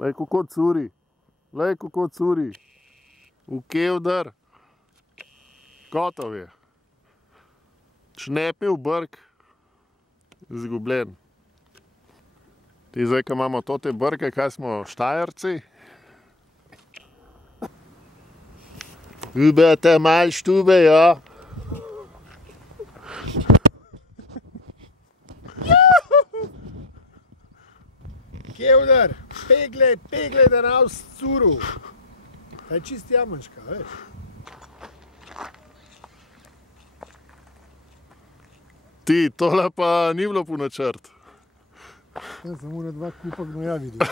Lej, kako curi. Lej, kako curi. V kevdar. Gotov je. Šnep je v brk. Izgubljen. Ti zdaj, ko imamo tote brke, kaj smo, Štajerci? Ubete mal štube, ja. Kevdar, pegle da nav s curu. Ta je čist jamanška, veš. Ti, tole pa ni bilo po načrt. Tam sem mora dva kupa gnoja videl.